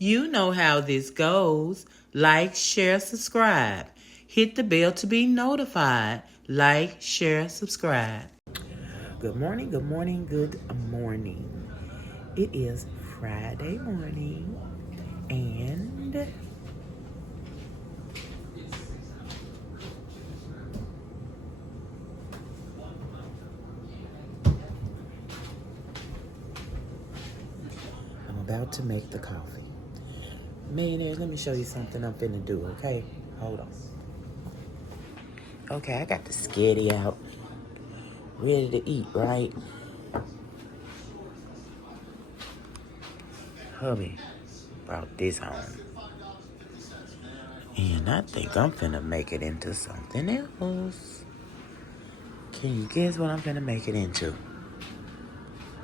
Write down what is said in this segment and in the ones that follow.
You know how this goes. Like, share, subscribe. Hit the bell to be notified. Like, share, subscribe. Good morning, good morning, good morning. It is Friday morning, and I'm about to make the coffee. Millionaires, let me show you something I'm finna do, okay? Hold on. Okay, I got the sketty out, ready to eat, right? Hubby brought this home. And I think I'm finna make it into something else. Can you guess what I'm finna make it into?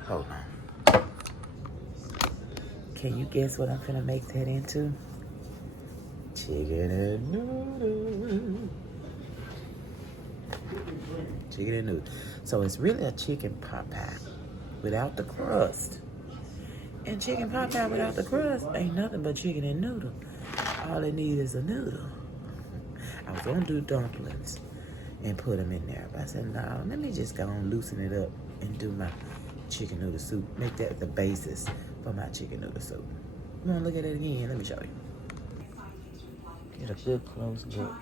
Hold on. Can you guess what I'm finna make that into? Chicken and noodles. Chicken and noodles. So it's really a chicken pot pie without the crust. And chicken pot pie without the crust ain't nothing but chicken and noodle. All it needs is a noodle. I was gonna do dumplings and put them in there, but I said, no, let me just go and loosen it up and do my chicken noodle soup. Make that the basis for my chicken noodle soup. You wanna look at it again? Let me show you. Get a good close look.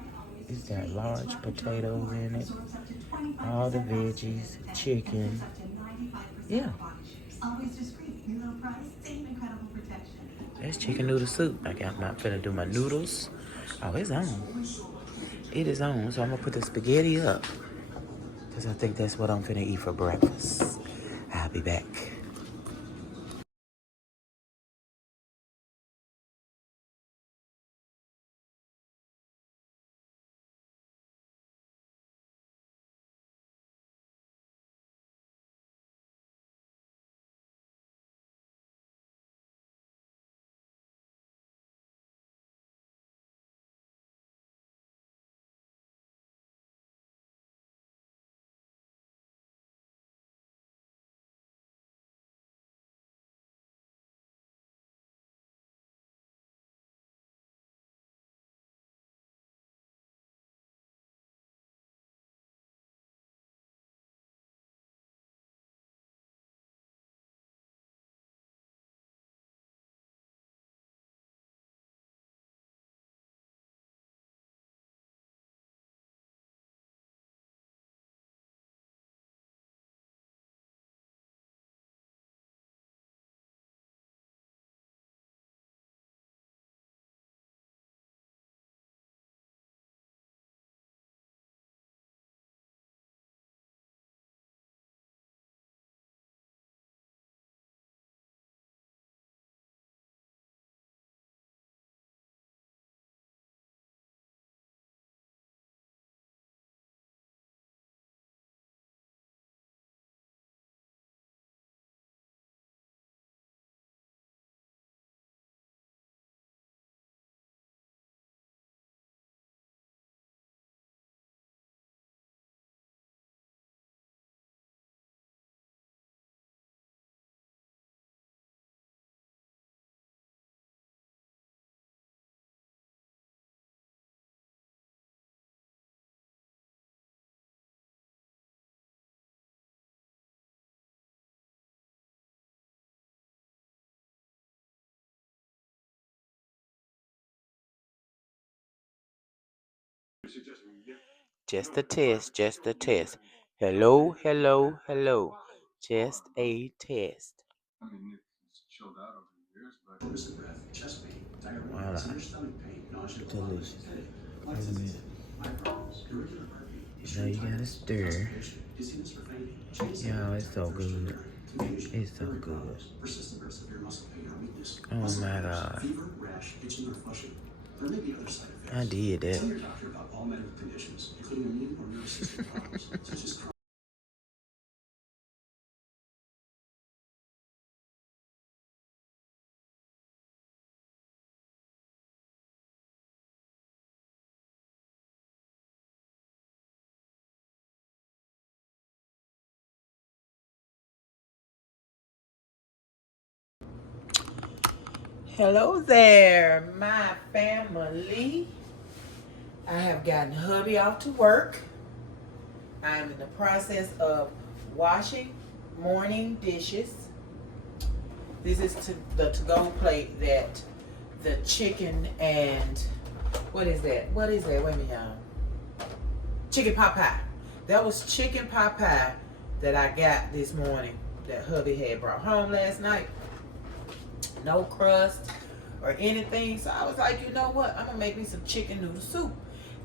It's got large potatoes in it, all the veggies, chicken. Yeah. That's chicken noodle soup. I'm not finna do my noodles. Oh, it's on. It is on. So I'm gonna put the spaghetti up, because I think that's what I'm finna eat for breakfast. I'll be back. Just a test, just a test. Hello, hello, hello. Just a test. Voila. Delicious. Wait a minute. You know you gotta stir. Y'all, it's so good. It's so good. Oh my God. I did that. Tell your doctor about all medical conditions, including immune or nervous system problems, such as Hello there, my family. I have gotten hubby off to work. I am in the process of washing morning dishes. This is the to-go plate that the chicken and what is that? What is that? Wait a minute, y'all. Chicken pot pie. That was chicken pot pie that I got this morning that hubby had brought home last night. No crust or anything. So I was like, you know what? I'm gonna make me some chicken noodle soup.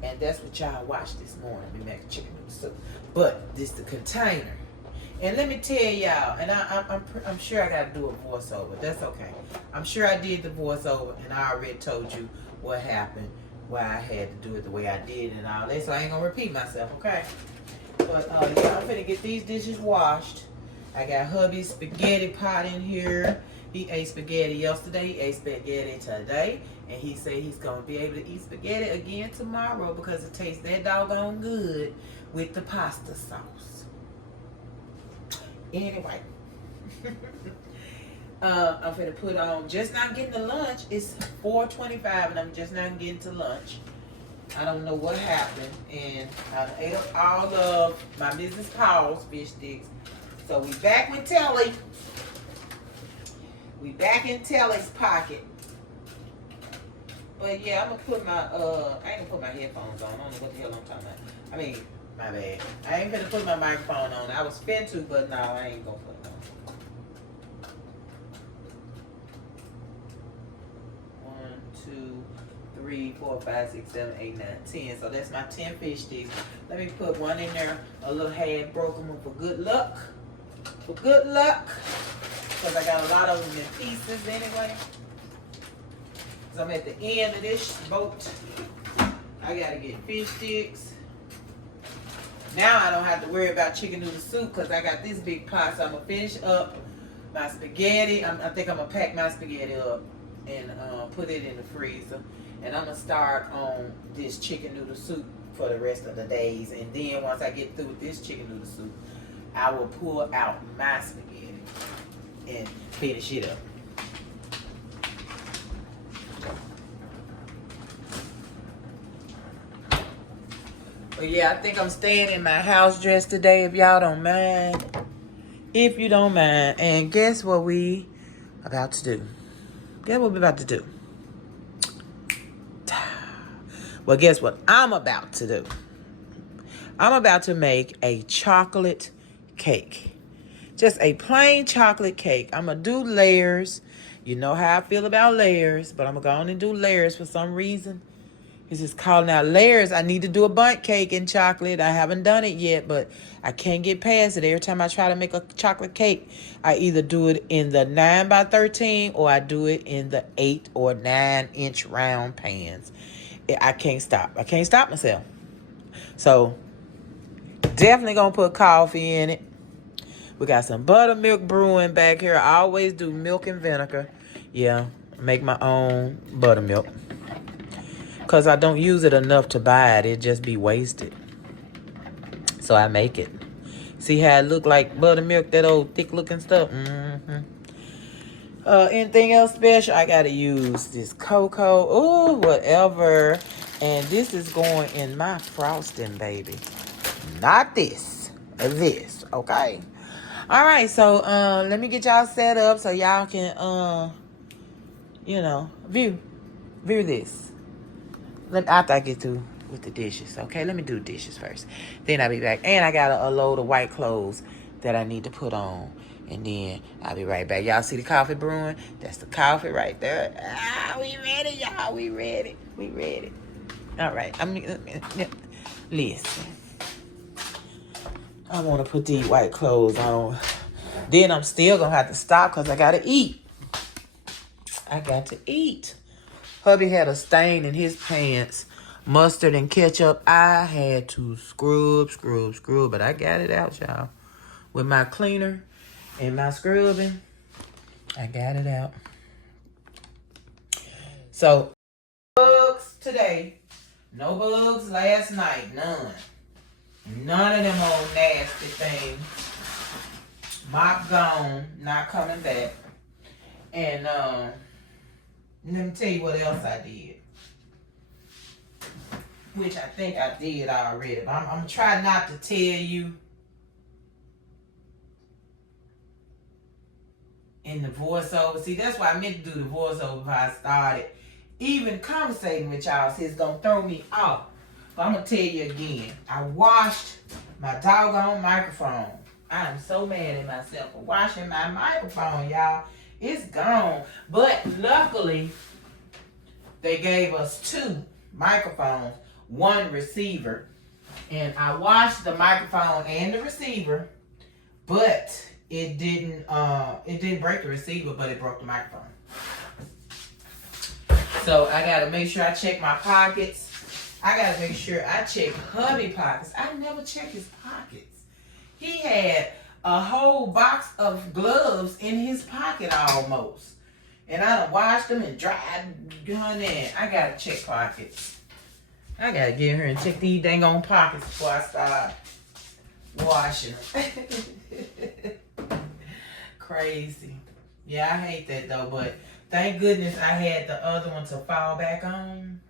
And that's what y'all watched this morning. We make chicken noodle soup. But this the container. And let me tell y'all, and I'm sure I got to do a voiceover. That's okay. I'm sure I did the voiceover, and I already told you what happened, why I had to do it the way I did, and all that. So I ain't gonna repeat myself, okay? But yeah, I'm finna get these dishes washed. I got hubby's spaghetti pot in here. He ate spaghetti yesterday. He ate spaghetti today, and he said he's gonna be able to eat spaghetti again tomorrow because it tastes that doggone good with the pasta sauce. Anyway, I'm finna put on, just not getting to lunch. It's 4:25 and I'm just not getting to lunch. I don't know what happened. And I ate up all of my Mrs. Paul's fish sticks. So we back with Telly. We back in Telly's pocket. But yeah, I'm gonna put my, I ain't gonna put my headphones on. I don't know what the hell I'm talking about. I mean, my bad. I ain't gonna put my microphone on. I was fin to, but no, I ain't gonna put it on. 1, 2, 3, 4, 5, 6, 7, 8, 9, 10. So that's my 10 fish sticks. Let me put one in there, a little half broken one for good luck. For good luck. Because I got a lot of them in pieces anyway. So I'm at the end of this boat. I gotta get fish sticks. Now I don't have to worry about chicken noodle soup because I got this big pot. So I'm gonna finish up my spaghetti. I think I'm gonna pack my spaghetti up and put it in the freezer. And I'm gonna start on this chicken noodle soup for the rest of the days. And then once I get through with this chicken noodle soup, I will pull out my spaghetti and finish it up. But yeah, I think I'm staying in my house dress today if y'all don't mind. If you don't mind. And guess what we about to do? Guess what we about to do? Well, guess what I'm about to do? I'm about to make a chocolate cake. Just a plain chocolate cake. I'm going to do layers. You know how I feel about layers, but I'm going to go on and do layers for some reason. It's just calling out layers. I need to do a bundt cake in chocolate. I haven't done it yet, but I can't get past it. Every time I try to make a chocolate cake, I either do it in the 9 by 13 or I do it in the 8 or 9 inch round pans. I can't stop. I can't stop myself. So definitely going to put coffee in it. We got some buttermilk brewing back here. I always do milk and vinegar. Yeah, make my own buttermilk. Because I don't use it enough to buy it. It just be wasted. So I make it. See how it look like buttermilk, that old thick looking stuff? Mm-hmm. Anything else special? I got to use this cocoa. Ooh, whatever. And this is going in my frosting, baby. Not this. This, okay? All right, so let me get y'all set up so y'all can, view this. After I get through with the dishes, okay? Let me do the dishes first. Then I'll be back. And I got a load of white clothes that I need to put on. And then I'll be right back. Y'all see the coffee brewing? That's the coffee right there. We ready, y'all. We ready. We ready. All right. Listen. I want to put these white clothes on. Then I'm still going to have to stop because I got to eat. I got to eat. Hubby had a stain in his pants, mustard and ketchup. I had to scrub, but I got it out, y'all. With my cleaner and my scrubbing, I got it out. So, bugs today. No bugs last night, none. None of them old nasty things. Mop gone, not coming back. And, Let me tell you what else I did. Which I think I did already. But I'm trying not to tell you in the voiceover. See, that's why I meant to do the voiceover before I started. Even conversating with y'all, see, it's going to throw me off. But I'm going to tell you again. I washed my doggone microphone. I am so mad at myself for washing my microphone, y'all. It's gone. But luckily, they gave us 2 microphones, 1 receiver. And I washed the microphone and the receiver, but it didn't break the receiver, but it broke the microphone. So I gotta make sure I check my pockets. I gotta make sure I check hubby pockets. I never check his pockets. He had a whole box of gloves in his pocket almost. And I done washed them and dried them in. I gotta check pockets. I gotta get here and check these dang on pockets before I start washing them. Crazy. Yeah, I hate that though, but thank goodness I had the other one to fall back on.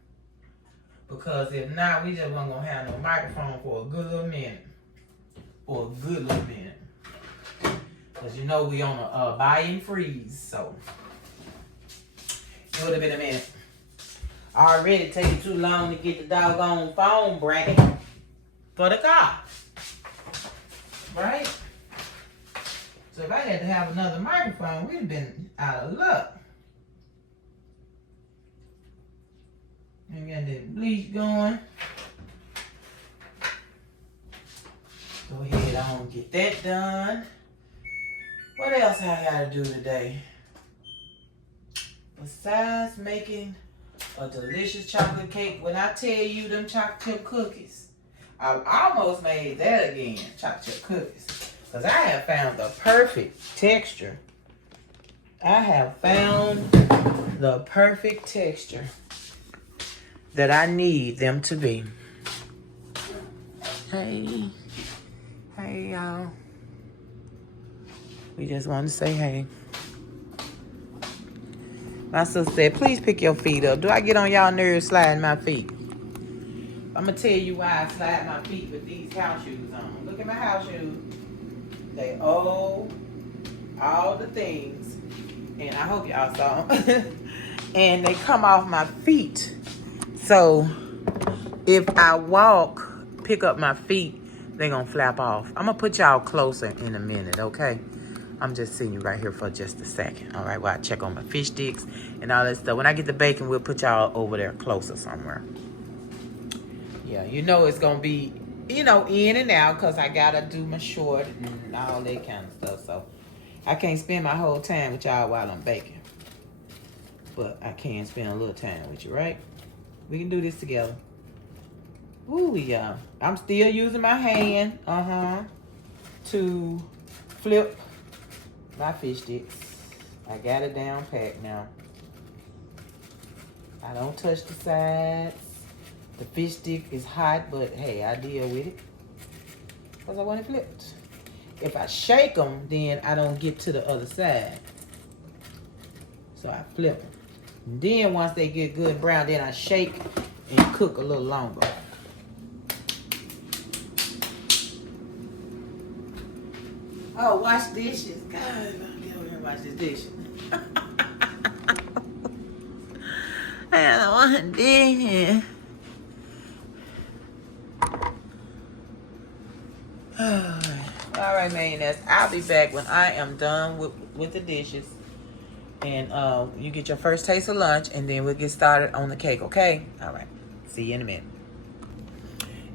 Because if not, we just wasn't gonna have no microphone for a good little minute. For a good little minute. Because you know we on a buy and freeze, so it would have been a minute. Already taking too long to get the doggone phone bracket for the car. Right? So if I had to have another microphone, we'd have been out of luck. And got that bleach going. Go ahead on, get that done. What else I gotta do today? Besides making a delicious chocolate cake, when I tell you them chocolate chip cookies, I almost made that again, chocolate chip cookies. Because I have found the perfect texture. I have found the perfect texture that I need them to be. Hey y'all. We just want to say hey. My sister said, please pick your feet up. Do I get on y'all nerves sliding my feet? I'm going to tell you why I slide my feet with these house shoes on. Look at my house shoes. They old, all the things. And I hope y'all saw them. And they come off my feet. So if I walk, pick up my feet, they're going to flap off. I'm going to put y'all closer in a minute, okay? I'm just seeing you right here for just a second, all right? While I check on my fish sticks and all that stuff. When I get the bacon, we'll put y'all over there closer somewhere. Yeah, you know it's going to be, you know, in and out because I got to do my short and all that kind of stuff. So I can't spend my whole time with y'all while I'm baking. But I can spend a little time with you, right? We can do this together. Ooh, yeah. I'm still using my hand, to flip my fish sticks. I got it down packed now. I don't touch the sides. The fish stick is hot, but hey, I deal with it because I want it flipped. If I shake them, then I don't get to the other side. So I flip them. And then once they get good brown, then I shake and cook a little longer. Oh, wash dishes. God, I'll get over here and wash this dish. I don't want dishes. All right, millionaires. I'll be back when I am done with the dishes. And you get your first taste of lunch, and then we'll get started on the cake, okay? All right. See you in a minute.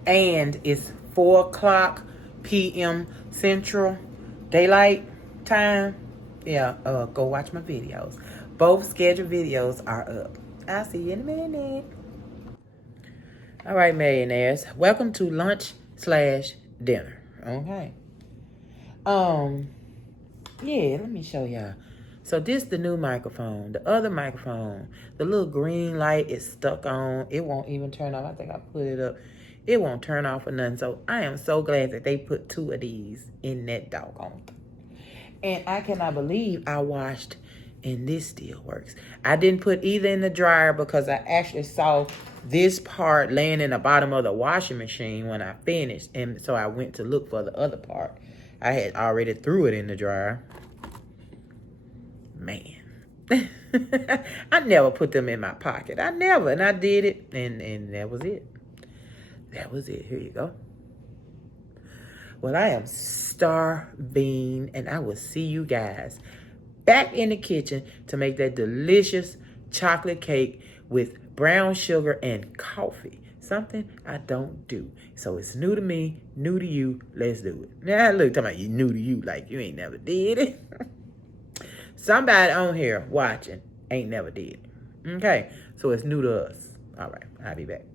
And it's 4:00 p.m. Central Daylight Time. Yeah, go watch my videos. Both scheduled videos are up. I'll see you in a minute. All right, millionaires. Welcome to lunch/dinner. Okay. Yeah, let me show y'all. So this the new microphone. The other microphone, the little green light is stuck on. It won't even turn off. I think I put it up. It won't turn off or nothing. So I am so glad that they put 2 of these in that doggone. And I cannot believe I washed And this still works. I didn't put either in the dryer because I actually saw this part laying in the bottom of the washing machine when I finished. And so I went to look for the other part. I had already threw it in the dryer. Man. I never put them in my pocket. I never. And I did it. And that was it. That was it. Here you go. Well, I am starving. And I will see you guys back in the kitchen to make that delicious chocolate cake with brown sugar and coffee. Something I don't do. So it's new to me, new to you. Let's do it. Now look, talking about you new to you like you ain't never did it. Somebody on here watching ain't never did it. Okay, so it's new to us. All right, I'll be back.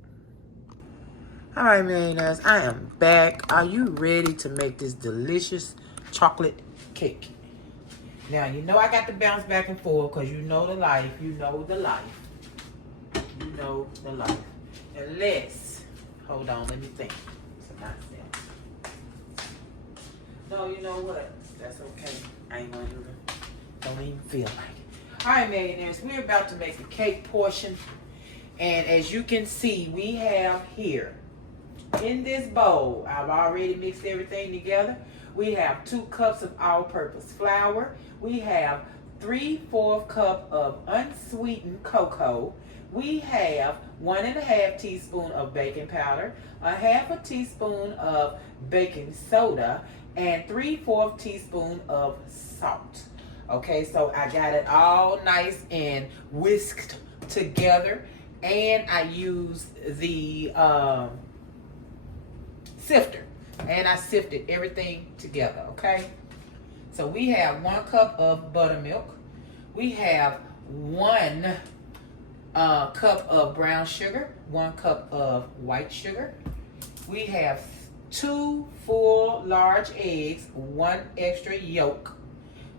All right, millionaires, I am back. Are you ready to make this delicious chocolate cake? Now, you know I got to bounce back and forth because you know the life. You know the life. You know the life. Unless, hold on, let me think. It's a nonsense. No, you know what? That's okay. I ain't gonna don't even feel like it. All right, millionaires, we're about to make the cake portion. And as you can see, we have here, in this bowl, I've already mixed everything together. We have 2 cups of all-purpose flour. We have 3/4 cup of unsweetened cocoa. We have 1½ teaspoon of baking powder, 1/2 teaspoon of baking soda, and 3/4 teaspoon of salt. Okay, so I got it all nice and whisked together, and I used the sifter. And I sifted everything together, okay? So we have 1 cup of buttermilk. We have 1 cup of brown sugar, 1 cup of white sugar. We have 2 full large eggs, 1 extra yolk.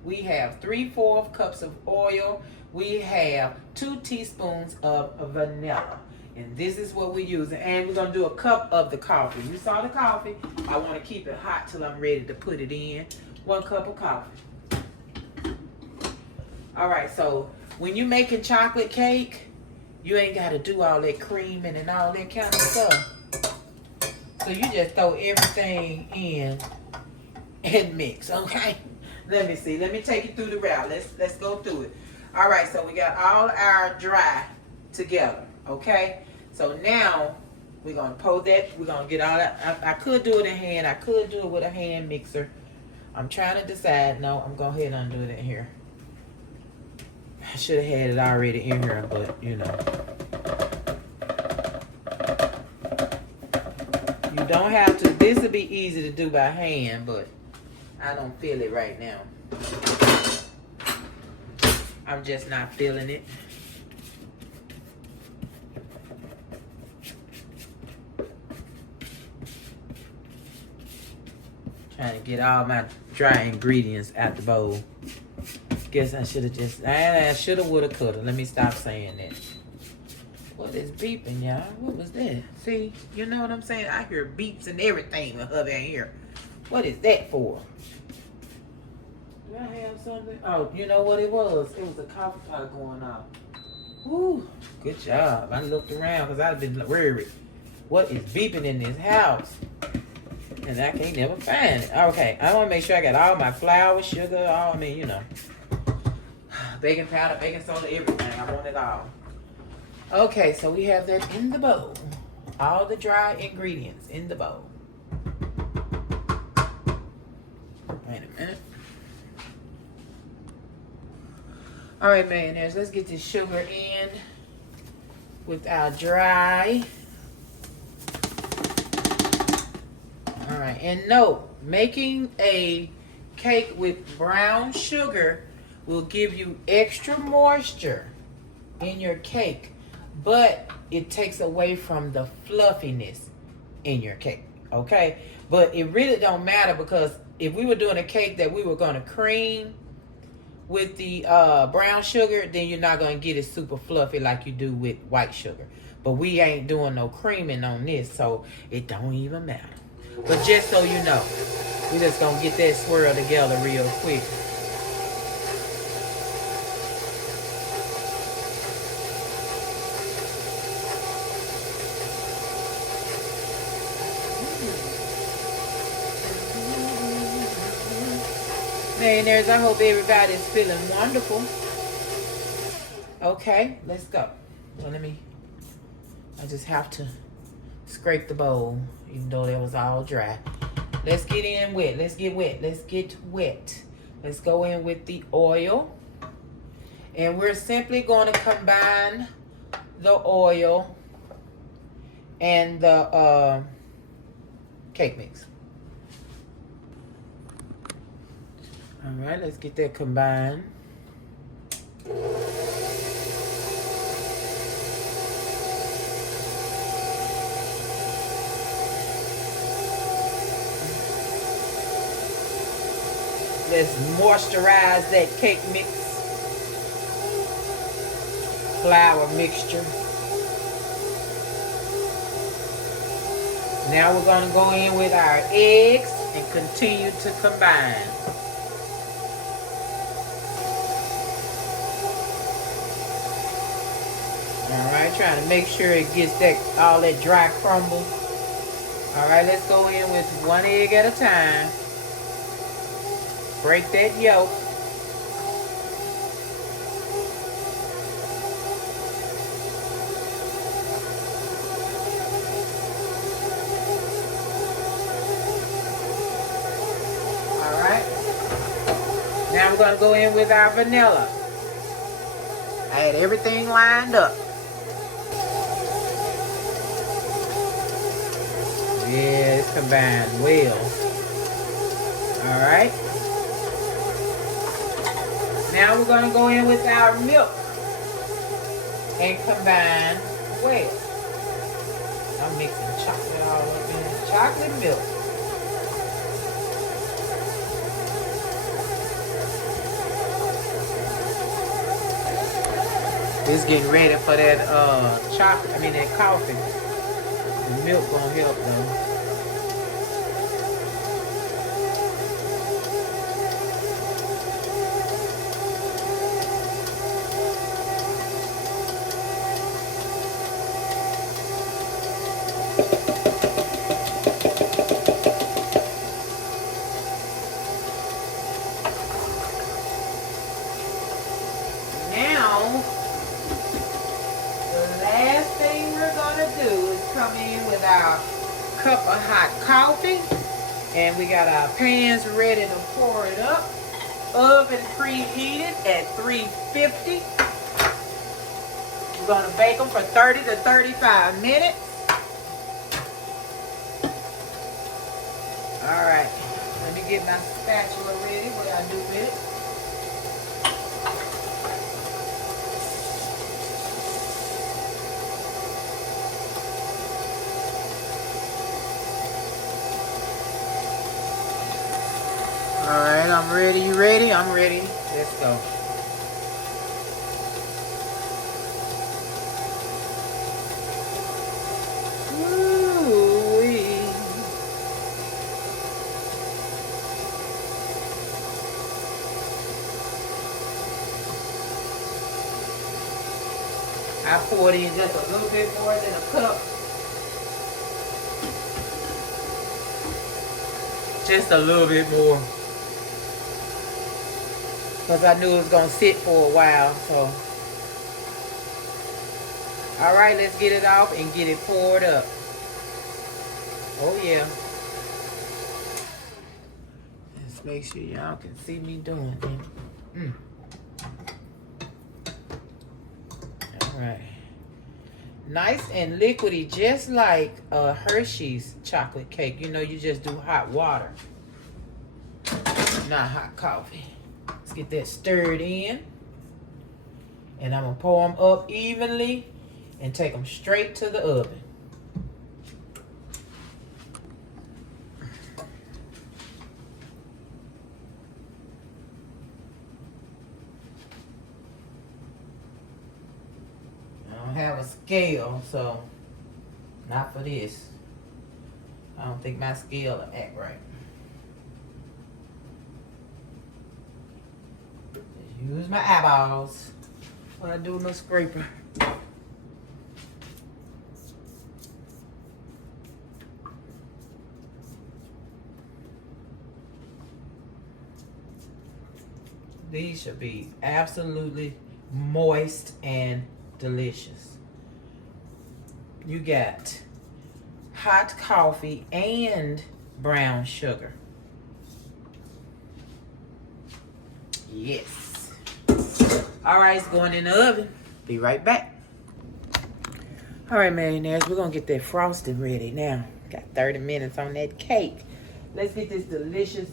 We have 3/4 cups of oil. We have 2 teaspoons of vanilla. And this is what we're using. And we're going to do a cup of the coffee. You saw the coffee. I want to keep it hot till I'm ready to put it in. 1 cup of coffee. All right, so when you're making chocolate cake, you ain't got to do all that creaming and all that kind of stuff. So you just throw everything in and mix, okay? Let me see. Let me take you through the route. Let's go through it. All right, so we got all our dry together, okay? So now we're going to pour that. We're going to get all that. I could do it in hand. I could do it with a hand mixer. I'm trying to decide. No, I'm going to go ahead and undo it in here. I should have had it already in here, but you know. You don't have to. This would be easy to do by hand, but I don't feel it right now. I'm just not feeling it. Trying to get all my dry ingredients out the bowl. Guess I should have just, I should have, would have, could have. Let me stop saying that. What is beeping, y'all? What was that? See, you know what I'm saying? I hear beeps and everything with her in here. What is that for? Do I have something? Oh, you know what it was? It was a coffee pot going off. Woo, good job. I looked around because I've been worried. What is beeping in this house? And I can't never find it. Okay, I want to make sure I got all my flour, sugar, all, I mean, you know. Baking powder, baking soda, everything. I want it all. Okay, so we have that in the bowl. All the dry ingredients in the bowl. Wait a minute. All right, millionaires, let's get this sugar in with our dry. All right, and note, making a cake with brown sugar will give you extra moisture in your cake, but it takes away from the fluffiness in your cake, okay? But it really don't matter, because if we were doing a cake that we were going to cream with the brown sugar, then you're not going to get it super fluffy like you do with white sugar. But we ain't doing no creaming on this, so it don't even matter. But just so you know, we're just going to get that swirl together real quick. Millionaires, I hope everybody's feeling wonderful. Okay, let's go. Well, I just have to scrape the bowl, even though that was all dry. Let's get in wet. Let's get wet. Let's get wet. Let's go in with the oil. And we're simply going to combine the oil and the cake mix. All right, let's get that combined. Let's moisturize that cake mix. Flour mixture. Now we're going to go in with our eggs and continue to combine. Alright, trying to make sure it gets all that dry crumble. Alright, let's go in with 1 egg at a time. Break that yolk. Alright. Now we're going to go in with our vanilla. I had everything lined up. Yeah, it's combined well. Alright. Now we're going to go in with our milk and combine well. I'm mixing chocolate all up in it. Chocolate milk. It's getting ready for that that coffee. The milk gonna help though. Cup of hot coffee, and we got our pans ready to pour it up. Oven preheated at 350. We're going to bake them for 30 to 35 minutes. All right, let me get my spatula ready. What I do with it? All right, I'm ready. You ready? I'm ready. Let's go. Ooh-wee. I poured in just a little bit more than a cup. Just a little bit more. Because I knew it was going to sit for a while, so. All right, let's get it off and get it poured up. Oh, yeah. Let's make sure y'all can see me doing it. All right. Nice and liquidy, just like a Hershey's chocolate cake. You know, you just do hot water, not hot coffee. Let's get that stirred in. And I'm going to pour them up evenly and take them straight to the oven. I don't have a scale, so not for this. I don't think my scale will act right. Use my eyeballs when I do my scraper. These should be absolutely moist and delicious. You got hot coffee and brown sugar. Yes. All right, it's going in the oven. Be right back. All right, millionaires, we're going to get that frosting ready now. Got 30 minutes on that cake. Let's get this delicious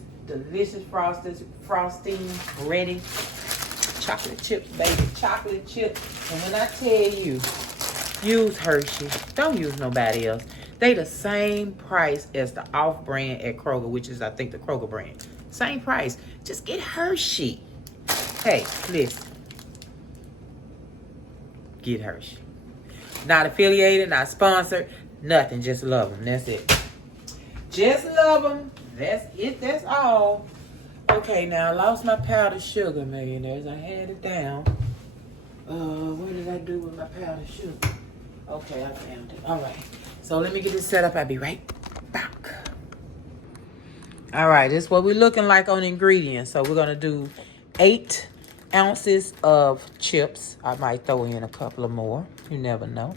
frosting ready. Chocolate chips, baby. Chocolate chips. And when I tell you, use Hershey. Don't use nobody else. They the same price as the off-brand at Kroger, which is, I think, the Kroger brand. Same price. Just get Hershey. Hey, listen. Get Hershey. Not affiliated, not sponsored, nothing. Just love them. That's it. Just love them. That's it. That's all. Okay, now I lost my powdered sugar, millionaires. I had it down. What did I do with my powdered sugar? Okay, I found it. All right. So let me get this set up. I'll be right back. All right, this is what we're looking like on ingredients. So we're going to do 8 ounces of chips. I might throw in a couple of more. You never know.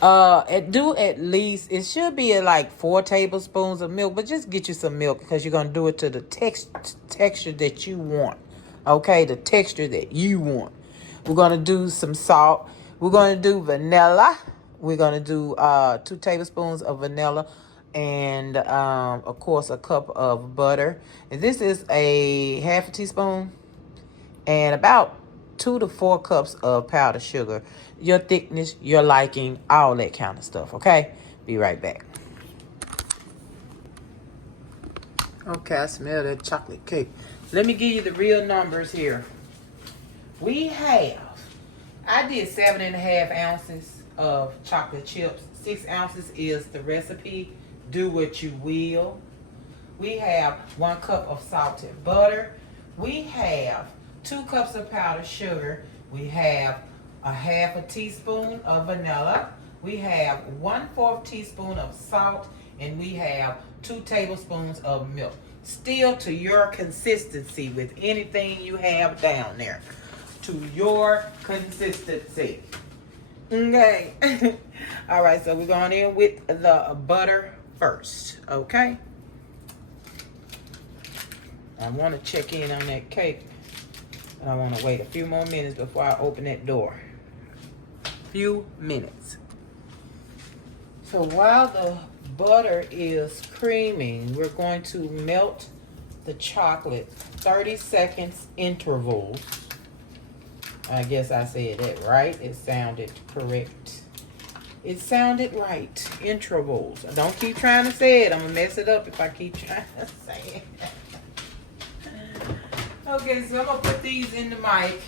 Do at least, it should be at like 4 tablespoons of milk, but just get you some milk because you're going to do it to the texture that you want. Okay, the texture that you want. We're going to do some salt. We're going to do vanilla. We're going to do 2 tablespoons of vanilla and, of course, a cup of butter. And this is a half a teaspoon and about 2 to 4 cups of powdered sugar. Your thickness, your liking, all that kind of stuff, okay? Be right back. Okay, I smell that chocolate cake. Let me give you the real numbers here. We have, I did 7.5 ounces of chocolate chips. 6 ounces is the recipe. Do what you will. We have 1 cup of salted butter. We have 2 cups of powdered sugar. We have a half a teaspoon of vanilla. We have 1/4 teaspoon of salt, and we have 2 tablespoons of milk. Still to your consistency with anything you have down there. To your consistency. Okay. All right, so we're going in with the butter first. Okay. I want to check in on that cake. And I want to wait a few more minutes before I open that door. Few minutes. So while the butter is creaming, we're going to melt the chocolate 30 seconds intervals. I guess I said that right. It sounded correct. It sounded right. Intervals. Don't keep trying to say it. I'm going to mess it up if I keep trying to say it. Okay, so I'm going to put these in the mic.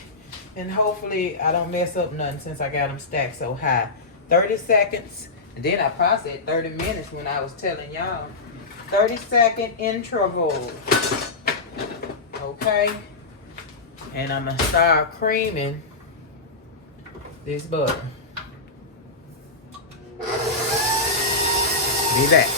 And hopefully I don't mess up nothing since I got them stacked so high. 30 seconds. And then I probably said 30 minutes when I was telling y'all. 30-second interval. Okay. And I'm going to start creaming this butter. Be back.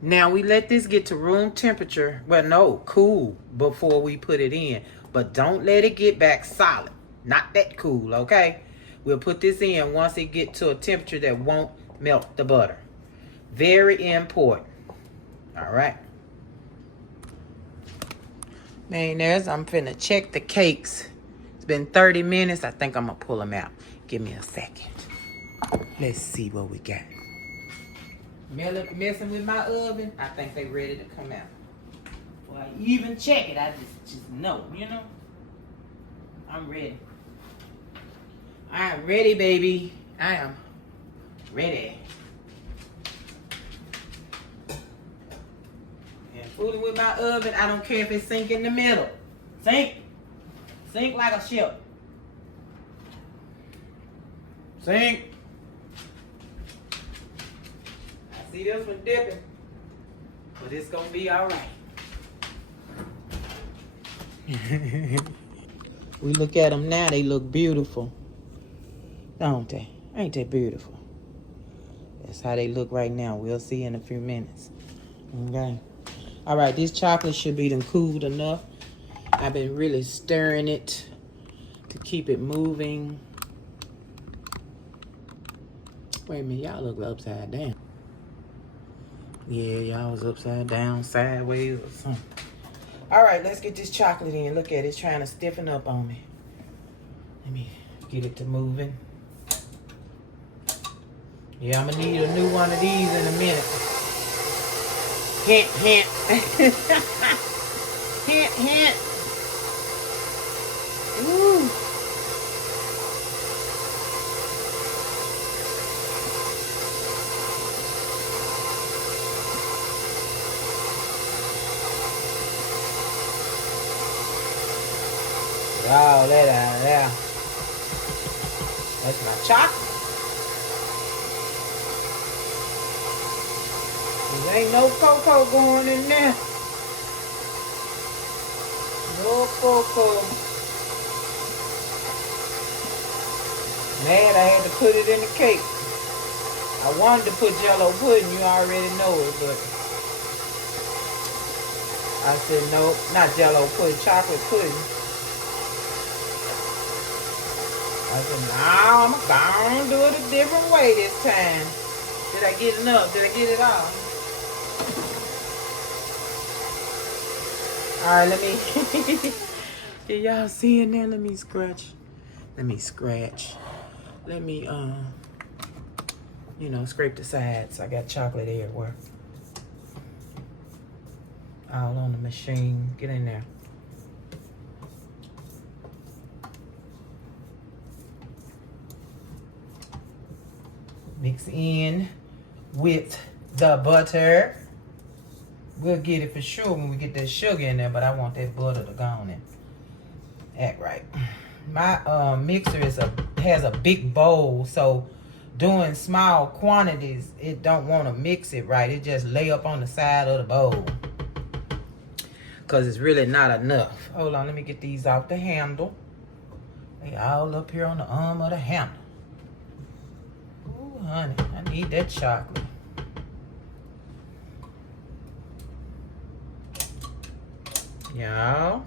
Now we let this get to room temperature. Well, no, cool before we put it in. But don't let it get back solid. Not that cool, okay? We'll put this in once it gets to a temperature that won't melt the butter. Very important. All right. Millionaires, I'm finna check the cakes. It's been 30 minutes. I think I'm gonna pull them out. Give me a second. Let's see what we got. Messing with my oven, I think they ready to come out. Well, I even check it, I just know, you know. I'm ready. I am ready, baby. I am ready. And fooling with my oven, I don't care if it sink in the middle. Sink. Sink like a ship. Sink. I see this one dipping, but it's gonna be all right. We look at them now, they look beautiful. Don't they? Ain't they beautiful? That's how they look right now. We'll see in a few minutes. Okay. All right, this chocolate should be done cooled enough. I've been really stirring it to keep it moving. Wait a minute, y'all look upside down. Yeah, y'all was upside down, sideways or something. All right, let's get this chocolate in. Look at it, it's trying to stiffen up on me. Let me get it to moving. Yeah, I'm gonna need a new one of these in a minute. Hint, hint. Hint, hint. Ooh. All that out of there. That's my chocolate. There ain't no cocoa going in there. No cocoa. Man, I had to put it in the cake. I wanted to put Jello pudding, you already know it, but I said nope, not Jello pudding, chocolate pudding. I said, no, I'm gonna do it a different way this time. Did I get enough? Did I get it all? All right, let me, can y'all see in there? Let me scratch. Let me, you know, scrape the sides. I got chocolate everywhere. All on the machine. Get in there. Mix in with the butter. We'll get it for sure when we get that sugar in there, but I want that butter to go on and act right. My mixer has a big bowl, so doing small quantities, it don't want to mix it right. It just lay up on the side of the bowl because it's really not enough. Hold on, let me get these off the handle. They all up here on the arm of the handle. Ooh, honey, I need that chocolate. Y'all.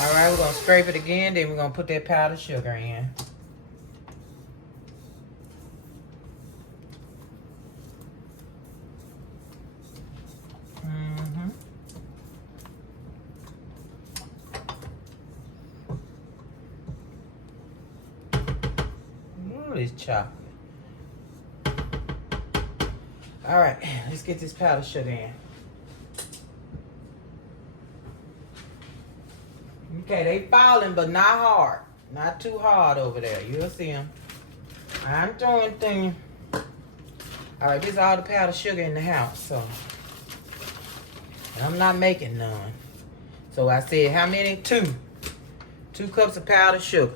All right, we're gonna scrape it again, then we're gonna put that powdered sugar in. This chocolate. All right, let's get this powdered sugar in. Okay, they falling, but not hard. Not too hard over there. You'll see them. I'm throwing things. All right, this is all the powdered sugar in the house, so. And I'm not making none. So I said, how many? 2. 2 cups of powdered sugar.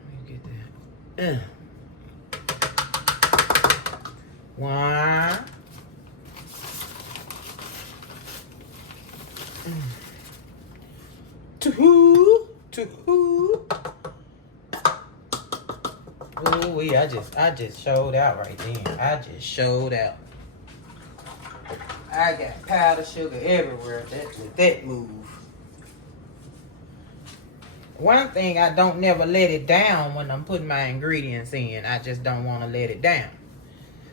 Let me get that. 1. 2. 2. Ooh, I just showed out right then. I just showed out. I got powdered sugar everywhere with that move. One thing, I don't never let it down when I'm putting my ingredients in. I just don't want to let it down.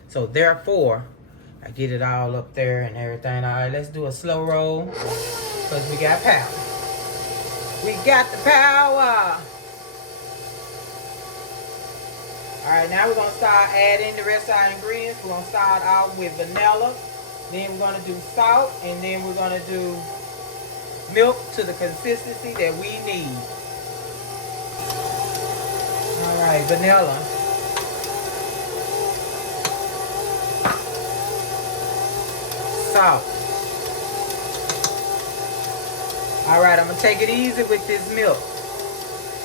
So therefore, I get it all up there and everything. All right, let's do a slow roll because we got power. We got the power. All right, now we're going to start adding the rest of our ingredients. We're going to start out with vanilla. Then we're going to do salt. And then we're going to do milk to the consistency that we need. All right, vanilla. Salt. All right, I'm going to take it easy with this milk.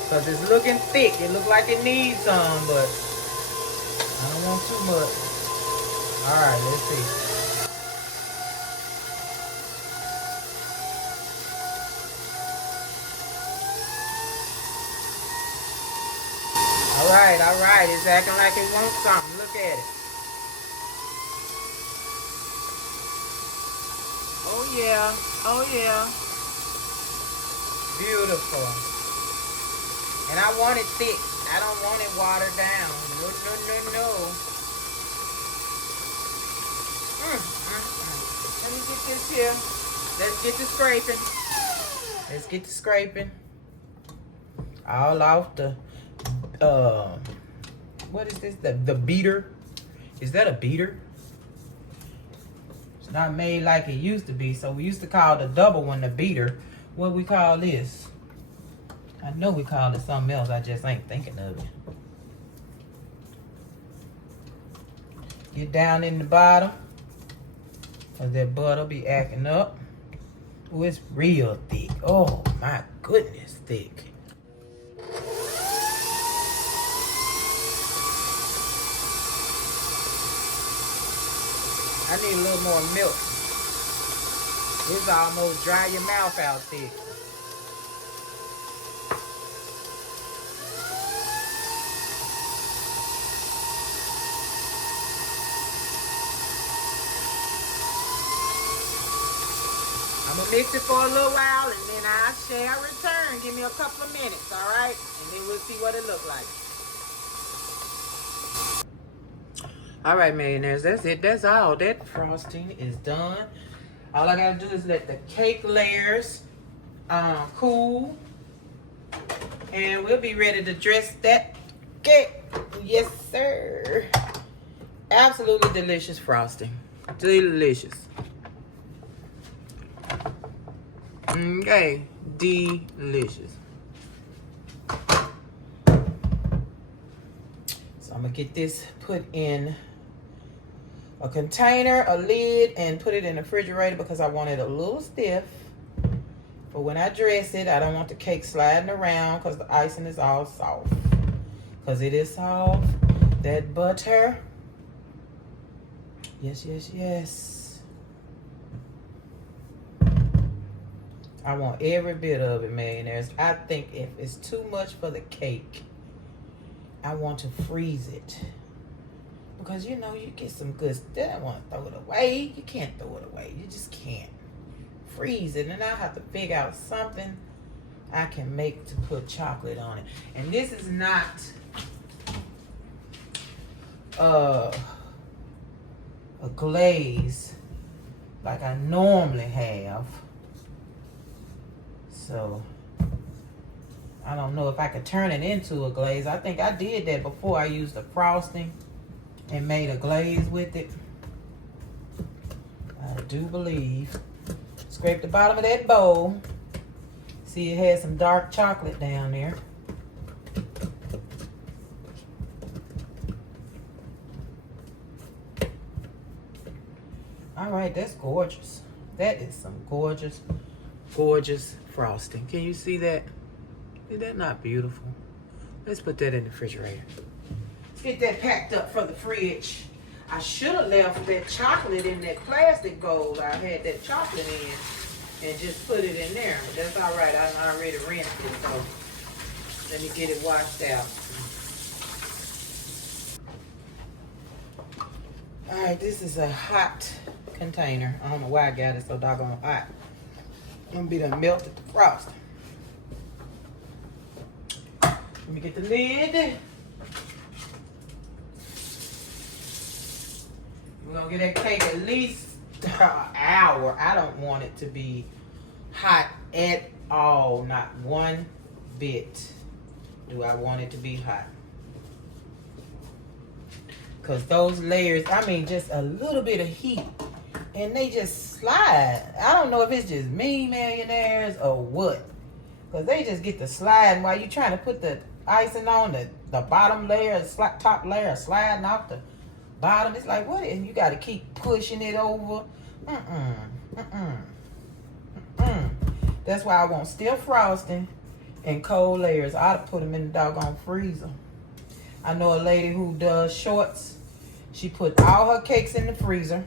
Because it's looking thick. It looks like it needs some, but I don't want too much. All right, let's see. All right. It's acting like it wants something. Look at it. Oh, yeah. Oh, yeah. Beautiful. And I want it thick. I don't want it watered down. No, no, no, no. Let me get this here. Let's get to scraping. Let's get to scraping. All off the, what is this? The beater. Is that a beater? It's not made like it used to be. So we used to call the double one the beater. What we call this? I know we call it something else. I just ain't thinking of it. Get down in the bottom. Cause that butter be acting up. Oh, it's real thick. Oh my goodness, thick. I need a little more milk. This almost dry your mouth out thick. I'm gonna mix it for a little while and then I shall return. Give me a couple of minutes, all right? And then we'll see what it looks like. All right, millionaires, that's it. That's all. That frosting is done. All I gotta do is let the cake layers cool. And we'll be ready to dress that cake. Yes, sir. Absolutely delicious frosting. Delicious. Okay, delicious. So I'm gonna get this put in a container, a lid, and put it in the refrigerator because I want it a little stiff. But when I dress it, I don't want the cake sliding around because the icing is all soft. Because it is soft. That butter. Yes, yes, yes. I want every bit of it, millionaires. I think if it's too much for the cake, I want to freeze it. Because, you know, you get some good stuff. I want to throw it away. You can't throw it away. You just can't. Freeze it. And I have to figure out something I can make to put chocolate on it. And this is not a glaze like I normally have. So I don't know if I could turn it into a glaze. I think I did that before. I used the frosting and made a glaze with it. I do believe. Scrape the bottom of that bowl. See, it has some dark chocolate down there. All right, that's gorgeous. That is some gorgeous, gorgeous frosting. Can you see that? Is that not beautiful? Let's put that in the refrigerator. Let's get that packed up for the fridge. I should have left that chocolate in that plastic bowl I had that chocolate in and just put it in there. But that's all right. I already rinsed it, so let me get it washed out. All right, this is a hot container. I don't know why I got it so doggone hot. I'm gonna be done melted the frosting. Let me get the lid. We're gonna get that cake at least an hour. I don't want it to be hot at all. Not one bit do I want it to be hot. Because those layers, I mean, just a little bit of heat and they just slide. I don't know if it's just me, millionaires, or what. Because they just get to sliding while you're trying to put the icing on the bottom layer, the top layer, sliding off the bottom. It's like, what? And you got to keep pushing it over. That's why I want still frosting and cold layers. I ought to put them in the doggone freezer. I know a lady who does shorts. She put all her cakes in the freezer,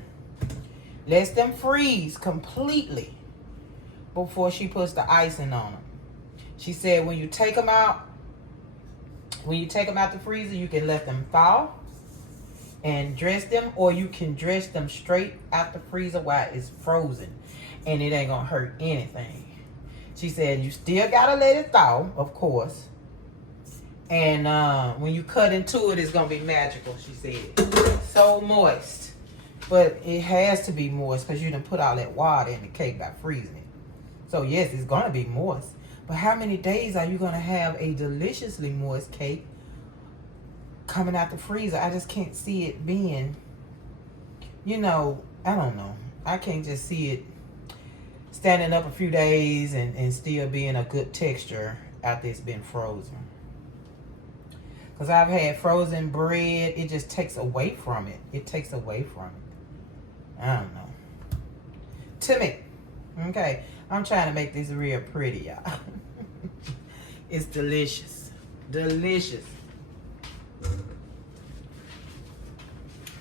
lets them freeze completely before she puts the icing on them. She said when you take them out When you take them out the freezer, you can let them thaw and dress them, or you can dress them straight out the freezer while it's frozen, and it ain't gonna hurt anything. She said you still gotta let it thaw, of course, and when you cut into it, it's gonna be magical. She said so moist, but it has to be moist because you done put all that water in the cake by freezing it. So yes, it's gonna be moist, but how many days are you gonna have a deliciously moist cake coming out the freezer? I just can't see it being, I don't know. I can't just see it standing up a few days and still being a good texture after it's been frozen. Because I've had frozen bread, it just takes away from it. It takes away from it. I don't know. To me. Okay. I'm trying to make this real pretty, y'all. It's delicious. Delicious.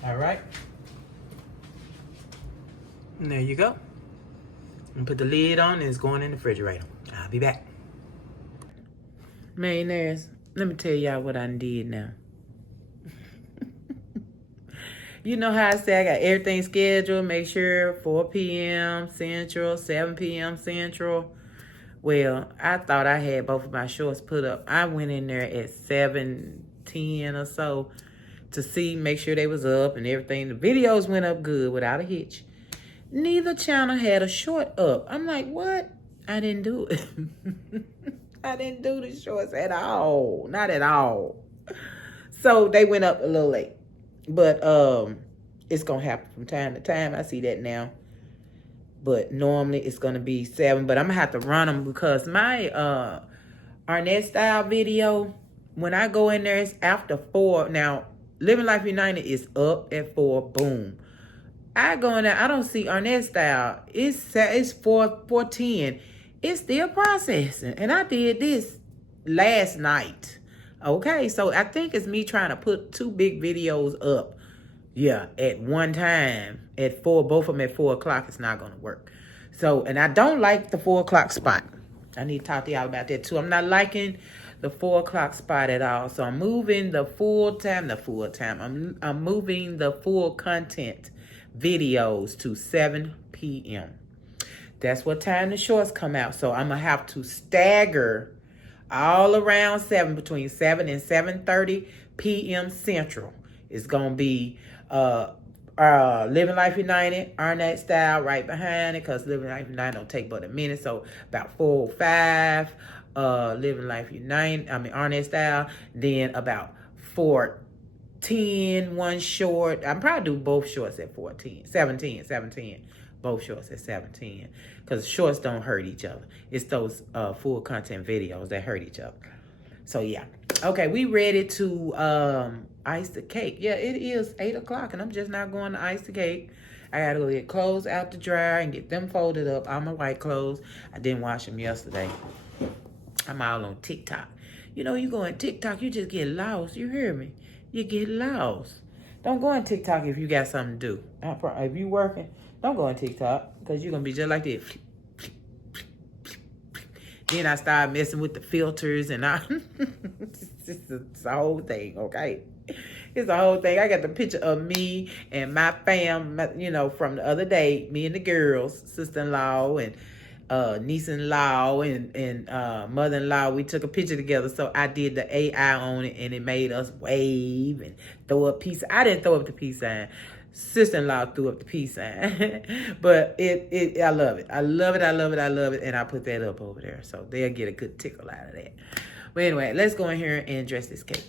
All right. And there you go. And put the lid on and it's going in the refrigerator. I'll be back. Mayonnaise, let me tell y'all what I did now. You know how I say I got everything scheduled. Make sure 4 p.m. Central, 7 p.m. Central. Well, I thought I had both of my shorts put up. I went in there at 7:10 or so to make sure they was up and everything. The videos went up good without a hitch. Neither channel had a short up. I'm like, what? I didn't do it. I didn't do the shorts at all. Not at all. So they went up a little late. But it's going to happen from time to time. I see that now. But normally it's going to be 7. But I'm going to have to run them because my Arnett style video, when I go in there, it's after 4. Now, Living Life United is up at 4. Boom. I go in there, I don't see Arnett style. It's 4:10. It's still processing. And I did this last night. Okay, so I think it's me trying to put 2 big videos up. Yeah, at one time. At 4, both of them at 4 o'clock. It's not going to work. So, and I don't like the 4 o'clock spot. I need to talk to y'all about that too. I'm not liking the 4 o'clock spot at all. So I'm moving the full time. I'm moving the full content videos to 7 p.m. That's what time the shorts come out. So I'm going to have to stagger all around 7, between 7 and 7:30 p.m. Central. It's going to be Living Life United, Arnett style right behind it, because Living Life United don't take but a minute. So about 4:05, Living Life United, Arnett style. Then about 4:10, one short. I'm probably do both shorts at 4:10, 7:10. Both shorts at 7:10, because shorts don't hurt each other. It's those full content videos that hurt each other. So yeah. Okay, we ready to ice the cake. Yeah, it is 8 o'clock and I'm just not going to ice the cake. I gotta go get clothes out the dryer and get them folded up. All my white clothes. I didn't wash them yesterday. I'm all on TikTok. You know, you go on TikTok, you just get lost. You hear me? You get lost. Don't go on TikTok if you got something to do. If you working, don't go on TikTok, because you're going to be just like this. Then I started messing with the filters and it's the whole thing, okay? It's the whole thing. I got the picture of me and my fam, from the other day, me and the girls, sister-in-law and niece-in-law and mother-in-law. We took a picture together, so I did the AI on it, and it made us wave and throw up peace. I didn't throw up the peace sign. Sister-in-law threw up the peace sign. But I love it. I love it. And I put that up over there. So they'll get a good tickle out of that. But anyway, let's go in here and dress this cake.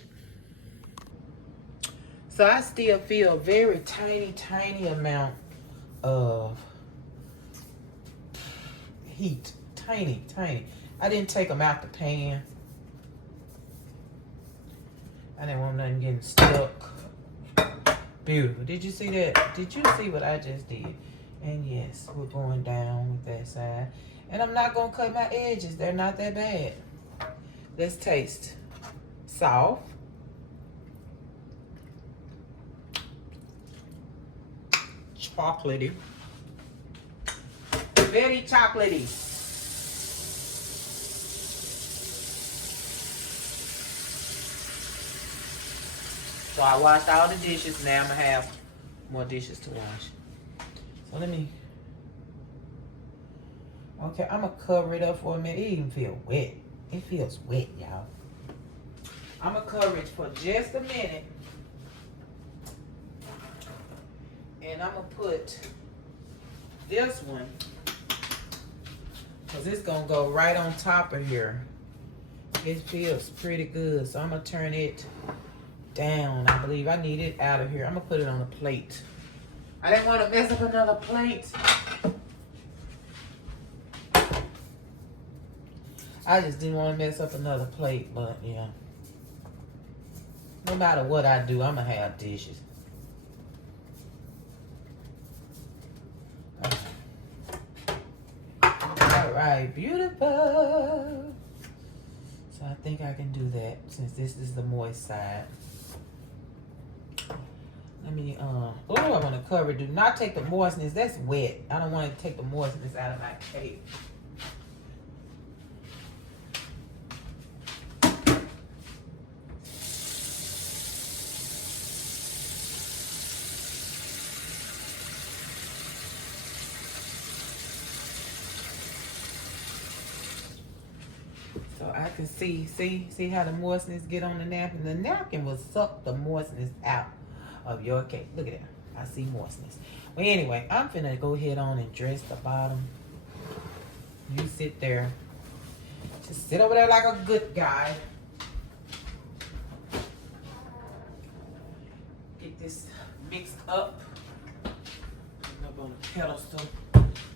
So I still feel a very tiny amount of heat. Tiny. I didn't take them out the pan. I didn't want nothing getting stuck. Beautiful. Did you see that? Did you see what I just did? And yes, we're going down with that side. And I'm not going to cut my edges. They're not that bad. Let's taste. Soft. Chocolatey. Very chocolatey. So I washed all the dishes. Now I'm gonna have more dishes to wash. So let me. Okay, I'm gonna cover it up for a minute. It even feels wet. It feels wet, y'all. I'm gonna cover it for just a minute. And I'm gonna put this one, because it's gonna go right on top of here. It feels pretty good. So I'm gonna turn it down. I believe I need it out of here. I'm gonna put it on a plate. I didn't want to mess up another plate. I just didn't want to mess up another plate, but yeah. No matter what I do, I'm gonna have dishes. All right, beautiful. So I think I can do that since this is the moist side. Let me, oh, I want to cover it. Do not take the moistness. That's wet. I don't want to take the moistness out of my cake. So I can see how the moistness get on the napkin. The napkin will suck the moistness out of your cake. Look at that. I see moistness. Well, anyway, I'm finna go ahead on and dress the bottom. You sit there. Just sit over there like a good guy. Get this mixed up. Up on the pedestal.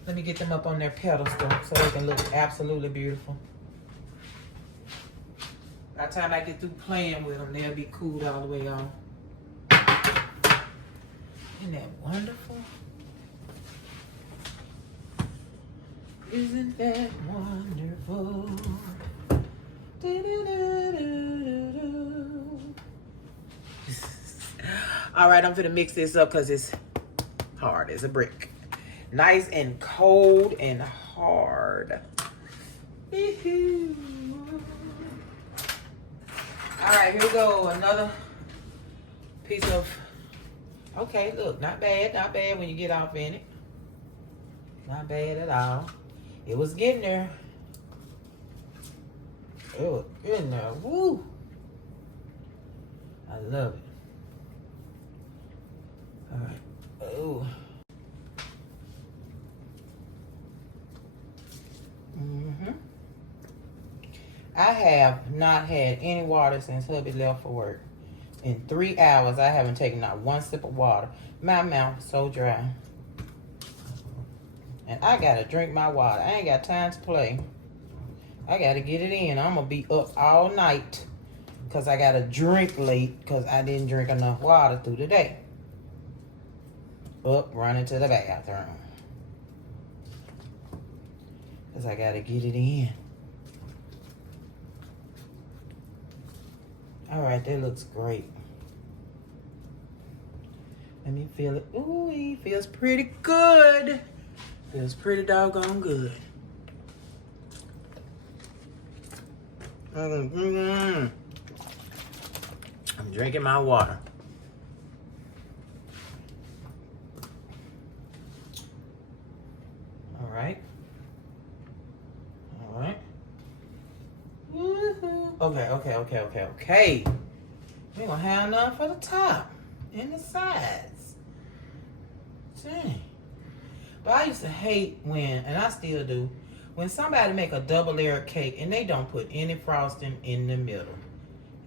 Let me get them up on their pedestal so they can look absolutely beautiful. By the time I get through playing with them, they'll be cooled all the way off. Isn't that wonderful? Isn't that wonderful? All right, I'm finna mix this up because it's hard as a brick. Nice and cold and hard. All right, here we go. Another piece of, okay, look, not bad when you get off in it. Not bad at all. It was getting there. It was getting there. Woo! I love it. All right. Oh. I have not had any water since hubby left for work. In 3 hours, I haven't taken not one sip of water. My mouth is so dry. And I gotta drink my water. I ain't got time to play. I gotta get it in. I'm gonna be up all night because I gotta drink late because I didn't drink enough water through the day. Up, running to the bathroom. Because I gotta get it in. All right, that looks great. Let me feel it. Ooh, it feels pretty good. Feels pretty doggone good. I'm drinking my water. All right. All right. Woohoo. Okay. We're gonna have enough for the top and the sides. Dang. But I used to hate when, and I still do, when somebody make a double layer cake and they don't put any frosting in the middle.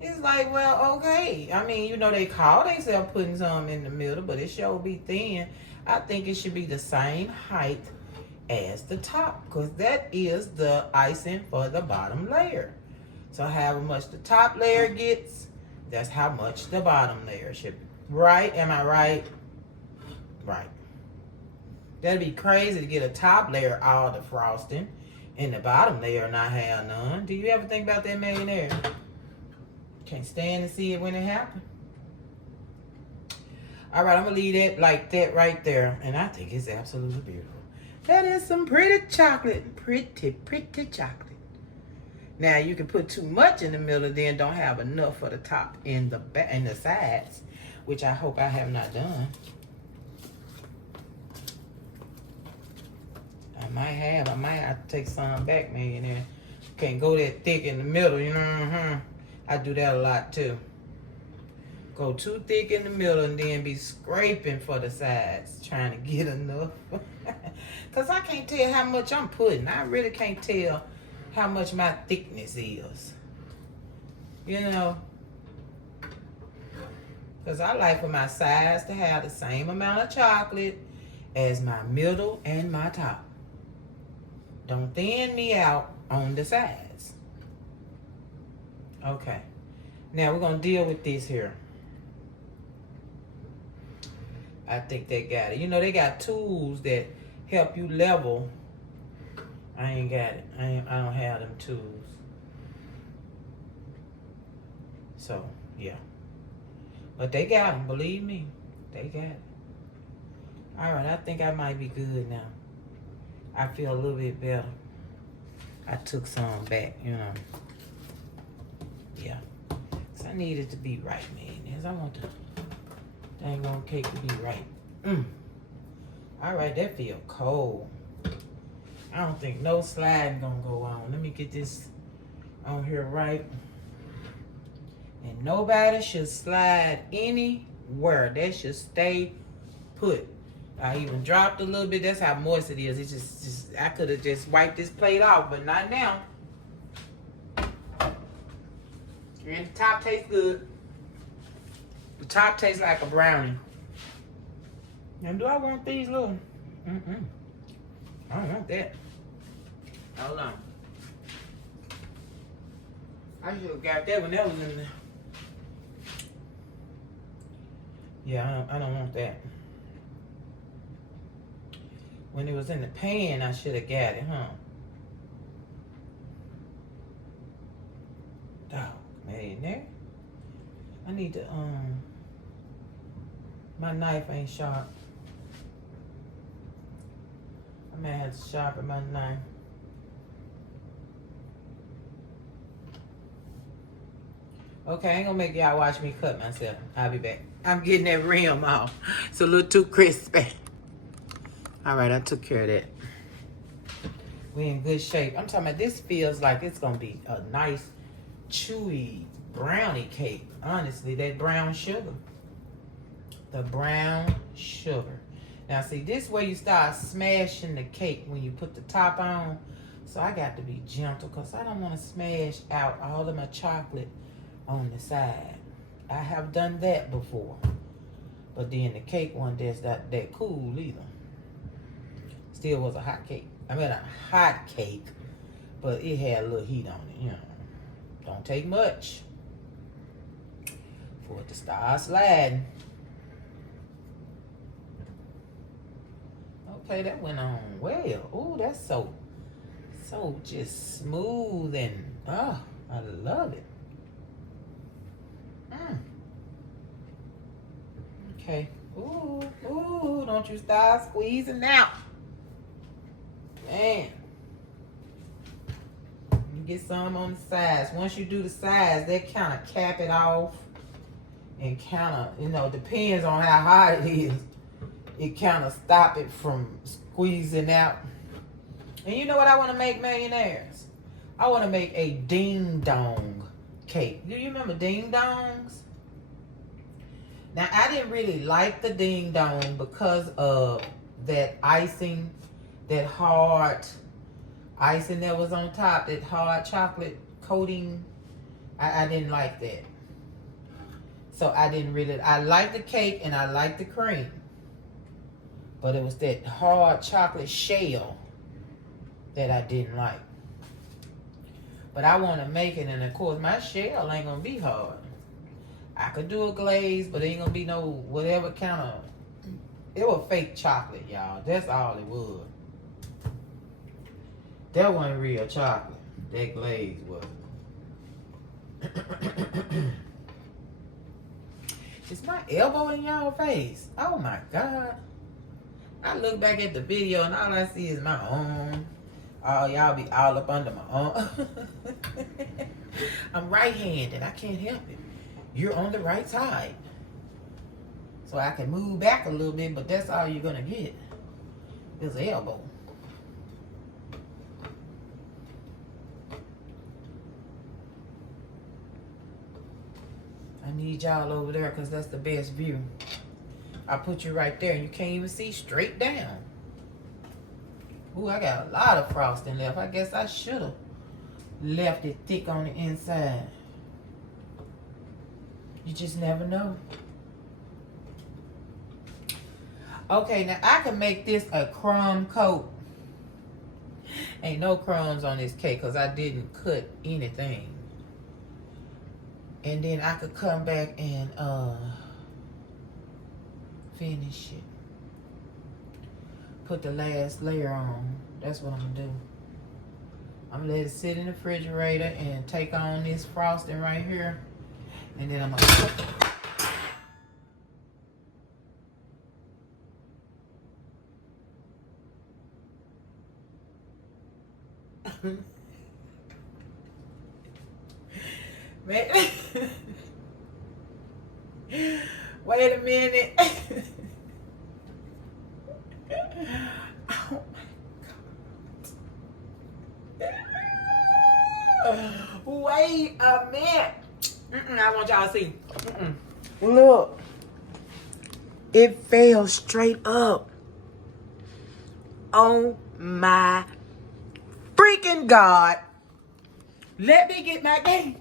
It's like, well, okay. I mean, you know, they call themselves putting some in the middle, but it sure be thin. I think it should be the same height as the top, because that is the icing for the bottom layer. So however much the top layer gets, that's how much the bottom layer should be. Right? Am I right? Right. That'd be crazy to get a top layer all the frosting and the bottom layer not have none. Do you ever think about that, millionaire? Can't stand to see it when it happens. All right, I'm gonna leave that like that right there, and I think it's absolutely beautiful. That is some pretty chocolate, pretty chocolate. Now you can put too much in the middle, then don't have enough for the top and the back and the sides, which I hope I have not done. I might have to take some back, man. Can't go that thick in the middle, you know. I do that a lot too. Go too thick in the middle and then be scraping for the sides, trying to get enough. Cause I can't tell how much I'm putting. I really can't tell how much my thickness is. You know. Cause I like for my sides to have the same amount of chocolate as my middle and my top. Don't thin me out on the sides. Okay. Now we're gonna deal with this here. I think they got it. You know, they got tools that help you level. I ain't got it. I don't have them tools. So, yeah. But they got them, believe me. They got it. All right, I think I might be good now. I feel a little bit better. I took some back, you know. Yeah. Because I need it to be right, man. Yes, I want the dang on cake to be right. All right, that feel cold. I don't think no sliding gonna go on. Let me get this on here right. And nobody should slide anywhere. That should stay put. I even dropped a little bit. That's how moist it is. It's just I could have just wiped this plate off, but not now. And the top tastes good. The top tastes like a brownie. Now, do I want these little? I don't want that. Hold on. I should have got that when that was in there. Yeah, I don't want that. When it was in the pan, I should have got it, huh? Dog, man, there. I need to, my knife ain't sharp. I may have to sharpen my knife. Okay, I ain't gonna make y'all watch me cut myself. I'll be back. I'm getting that rim off. It's a little too crispy. All right, I took care of that. We in good shape. I'm talking about this feels like it's gonna be a nice, chewy brownie cake. Honestly, that brown sugar. The brown sugar. Now see, this way you start smashing the cake when you put the top on. So I got to be gentle because I don't want to smash out all of my chocolate on the side. I have done that before. But then the cake wasn't just that cool either. Still was a hot cake. I mean a hot cake, but it had a little heat on it, you know. Don't take much for it to start sliding. Okay, that went on well. Ooh, that's so just smooth and I love it. Okay. Ooh, don't you start squeezing out. Man. You get some on the sides. Once you do the sides, they kind of cap it off and kind of, you know, depends on how hot it is. It kind of stop it from squeezing out. And you know what I want to make, millionaires? I want to make a ding dong cake. Do you remember ding dongs? Now, I didn't really like the ding dong because of that icing, that hard icing that was on top, that hard chocolate coating. I didn't like that. So I didn't really, I liked the cake and I liked the cream. But it was that hard chocolate shell that I didn't like. But I want to make it, and of course my shell ain't going to be hard. I could do a glaze, but it ain't going to be no whatever kind of, it was fake chocolate, y'all. That's all it was. That wasn't real chocolate. That glaze was. Is my elbow in y'all face? Oh my God. I look back at the video and all I see is my arm. Oh, y'all be all up under my arm. I'm right-handed. I can't help it. You're on the right side. So I can move back a little bit, but that's all you're going to get is an elbow. I need y'all over there because that's the best view. I put you right there and you can't even see straight down. Ooh, I got a lot of frosting left. I guess I should have left it thick on the inside. You just never know. Okay, now I can make this a crumb coat. Ain't no crumbs on this cake because I didn't cut anything. And then I could come back and finish it. Put the last layer on. That's what I'm gonna do. I'm gonna let it sit in the refrigerator and take on this frosting right here. And then I'm gonna man. Wait a minute. Oh my God. Wait a minute. I want y'all to see. Look. It fell straight up. Oh my freaking God. Let me get my game.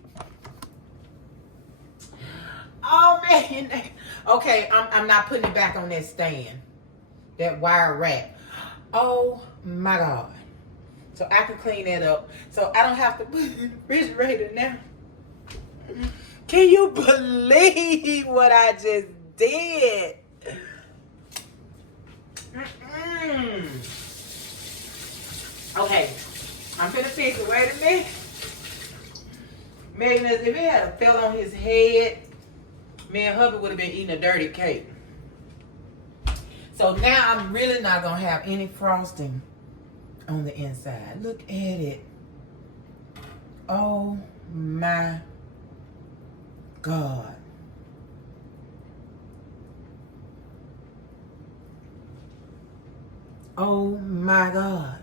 Oh man. Okay, I'm not putting it back on that stand. That wire rack. Oh my God. So I can clean that up. So I don't have to put it in the refrigerator now. Can you believe what I just did? Okay. I'm finna fix it. Wait a minute. Magnus, if it had fell on his head, me and hubby would have been eating a dirty cake. So now I'm really not gonna have any frosting on the inside. Look at it. Oh my God. Oh my God.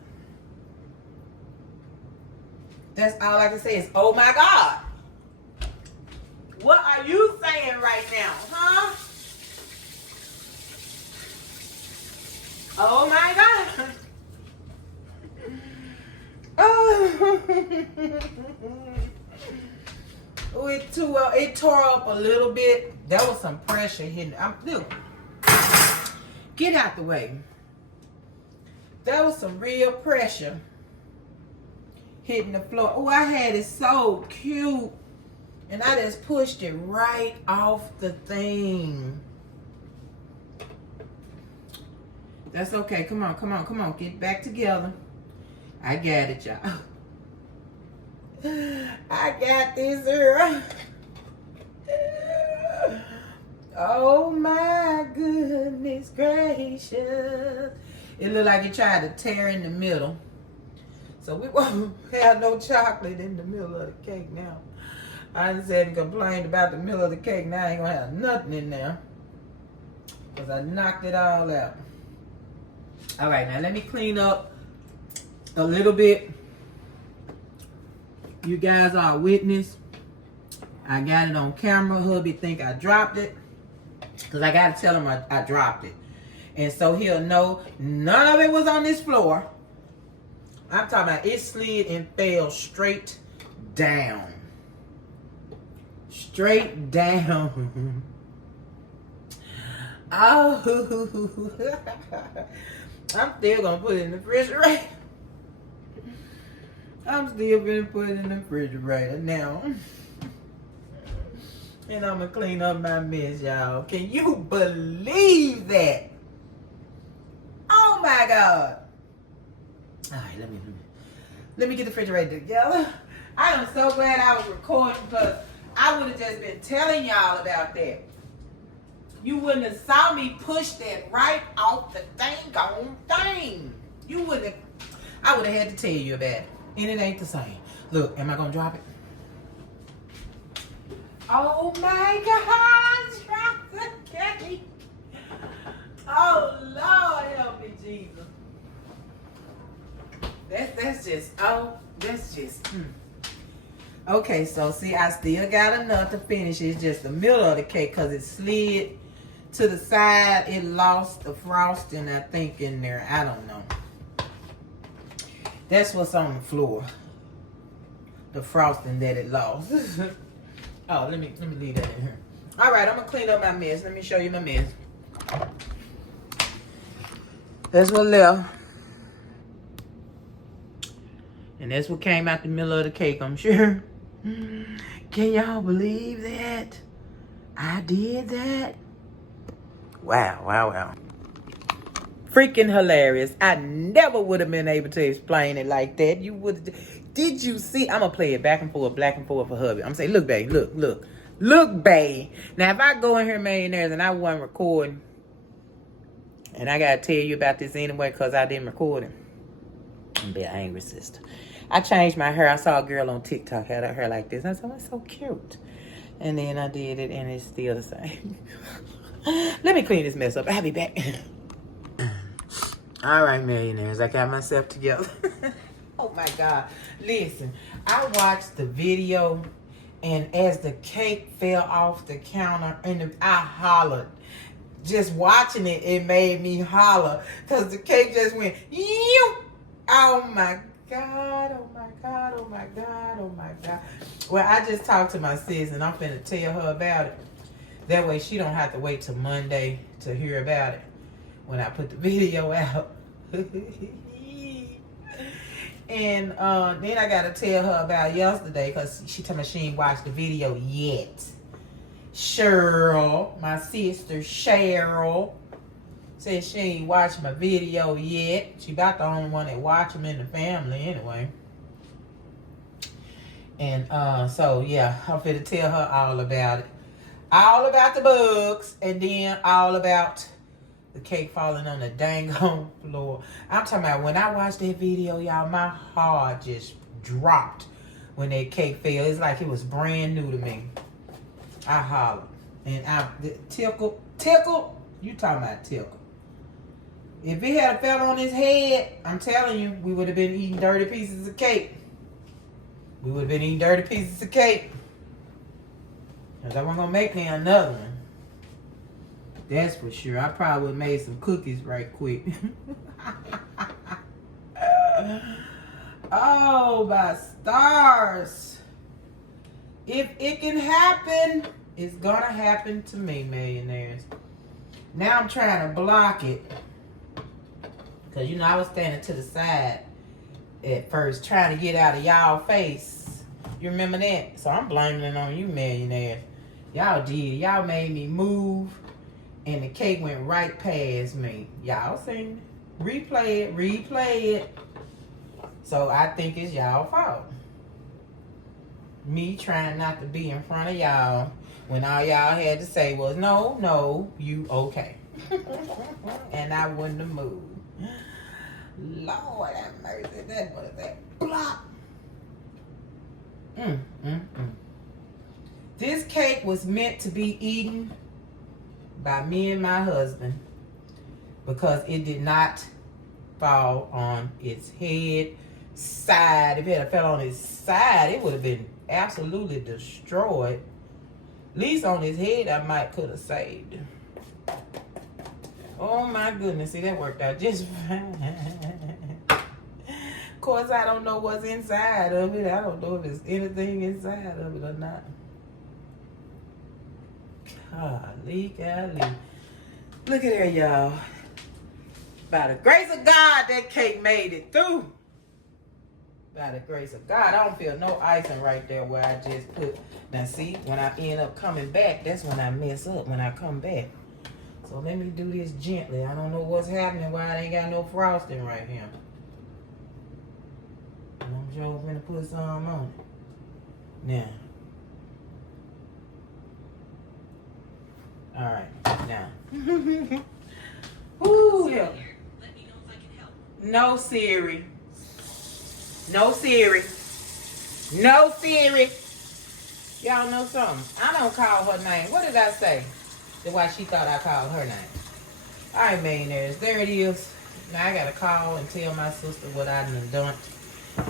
That's all I can say is, oh my God. What are you saying right now, huh? Oh my God. Oh, it tore up a little bit. There was some pressure hitting. Look, get out the way. There was some real pressure hitting the floor. Oh, I had it so cute. And I just pushed it right off the thing. That's okay. Come on, come on, come on. Get back together. I got it, y'all. I got this, girl. Oh my goodness gracious. It looked like it tried to tear in the middle. So we won't have no chocolate in the middle of the cake now. I just said and complained about the middle of the cake. Now I ain't gonna have nothing in there. Because I knocked it all out. Alright, now let me clean up a little bit. You guys are a witness. I got it on camera. Hubby think I dropped it. Because I got to tell him I dropped it. And so he'll know none of it was on this floor. I'm talking about it slid and fell straight down. Straight down. Oh. I'm still going to put it in the refrigerator. I'm still going to put it in the refrigerator now. And I'm going to clean up my mess, y'all. Can you believe that? Oh, my God. All right, let me get the refrigerator together. I am so glad I was recording because I would have just been telling y'all about that. You wouldn't have saw me push that right off the dang on thing. You wouldn't have. I would have had to tell you about it. And it ain't the same. Look, am I gonna drop it? Oh my God, drop the cake. Oh Lord, help me, Jesus. That's just. Okay, so see, I still got enough to finish. It's just the middle of the cake because it slid to the side. It lost the frosting, I think, in there. I don't know. That's what's on the floor. The frosting that it lost. Oh, let me leave that in here. All right, I'm gonna clean up my mess. Let me show you my mess. That's what left. And that's what came out the middle of the cake, I'm sure. Can y'all believe that? I did that? Wow. Freaking hilarious. I never would have been able to explain it like that. You would. Did you see? I'm going to play it back and forth for hubby. I'm saying, look, babe, look. Look, babe. Now, if I go in here, millionaires, and I wasn't recording, and I got to tell you about this anyway because I didn't record it, I'm be an angry sister. I changed my hair. I saw a girl on TikTok had her hair like this. And I said, oh, it's so cute. And then I did it, and it's still the same. Let me clean this mess up. I'll be back. All right, millionaires. I got myself together. Oh, my God. Listen, I watched the video, and as the cake fell off the counter, and I hollered. Just watching it, it made me holler because the cake just went, you. Oh, my God. Oh, my God. Oh, my God. Oh, my God. Well, I just talked to my sis, and I'm finna tell her about it. That way she don't have to wait till Monday to hear about it when I put the video out. And then I got to tell her about yesterday because she told me she ain't watched the video yet. Cheryl, my sister Cheryl, said she ain't watched my video yet. She about the only one that watch them in the family anyway. And so, yeah, I'm finna tell her all about it. All about the bugs, and then all about the cake falling on the dang on floor. I'm talking about when I watched that video, y'all, my heart just dropped when that cake fell. It's like it was brand new to me. I hollered. And I tickled. You talking about tickle. If it had fell on his head, I'm telling you, we would have been eating dirty pieces of cake. Because I wasn't going to make me another one. That's for sure. I probably would have made some cookies right quick. Oh, my stars. If it can happen, it's going to happen to me, millionaires. Now I'm trying to block it. Because, you know, I was standing to the side at first trying to get out of y'all face. You remember that? So I'm blaming it on you, millionaires. Y'all did. Y'all made me move, and the cake went right past me. Y'all seen it. Replay it. So I think it's y'all fault. Me trying not to be in front of y'all when all y'all had to say was, no, you okay. And I wouldn't have moved. Lord have mercy. That was that block. This cake was meant to be eaten by me and my husband because it did not fall on its head side. If it had fell on its side, it would have been absolutely destroyed. At least on his head, I might could have saved it. Oh my goodness, see, that worked out just fine. Of course, I don't know what's inside of it. I don't know if there's anything inside of it or not. Golly. Look at there, y'all. By the grace of God, that cake made it through. By the grace of God. I don't feel no icing right there where I just put. Now see, when I end up coming back, that's when I mess up when I come back. So let me do this gently. I don't know what's happening, why I ain't got no frosting right here. I'm sure I'm gonna put some on it. Now. Alright, now. Ooh, help. No, Siri. No Siri. No Siri. Y'all know something? I don't call her name. What did I say? That's why she thought I called her name. All right, millionaires. There it is. Now I got to call and tell my sister what I done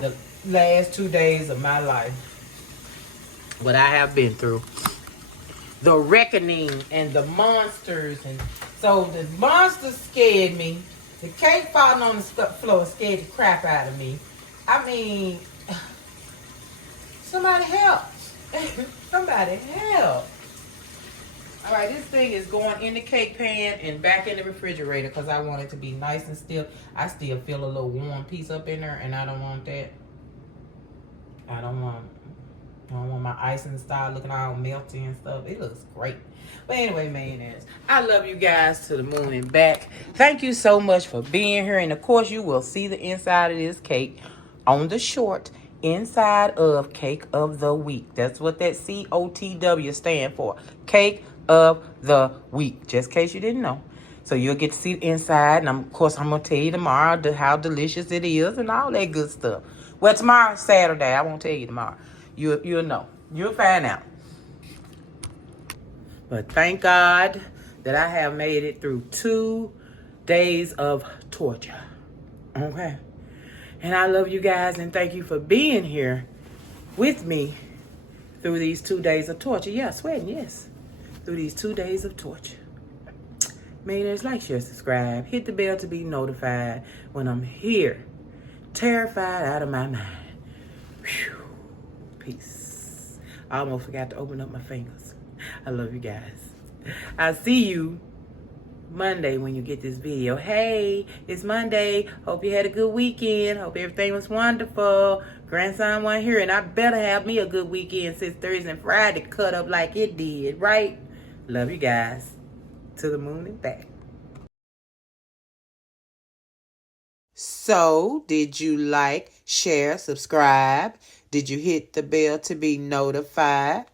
the last 2 days of my life. What I have been through. The reckoning and the monsters. And so the monsters scared me. The cake falling on the floor scared the crap out of me. I mean, somebody help. Somebody help. All right, this thing is going in the cake pan and back in the refrigerator because I want it to be nice and still. I still feel a little warm piece up in there, and I don't want that. I don't want my icing to start looking all melty and stuff. It looks great. But anyway, mayonnaise, I love you guys to the moon and back. Thank you so much for being here. And of course, you will see the inside of this cake on the short inside of Cake of the Week. That's what that COTW stand for. Cake of the Week. Just in case you didn't know. So you'll get to see the inside. And of course, I'm going to tell you tomorrow how delicious it is and all that good stuff. Well, tomorrow's Saturday. I won't tell you tomorrow. You'll know. You'll find out. But thank God that I have made it through 2 days of torture. Okay? And I love you guys and thank you for being here with me through these 2 days of torture. Yeah, sweating, yes. Through these 2 days of torture. Millionaires, like, share, subscribe. Hit the bell to be notified when I'm here. Terrified out of my mind. Whew. Peace. I almost forgot to open up my fingers. I love you guys. I'll see you Monday when you get this video. Hey, it's Monday. Hope you had a good weekend. Hope everything was wonderful. Grandson wasn't here, and I better have me a good weekend since Thursday and Friday cut up like it did, right? Love you guys. To the moon and back. So, did you like, share, subscribe? Did you hit the bell to be notified?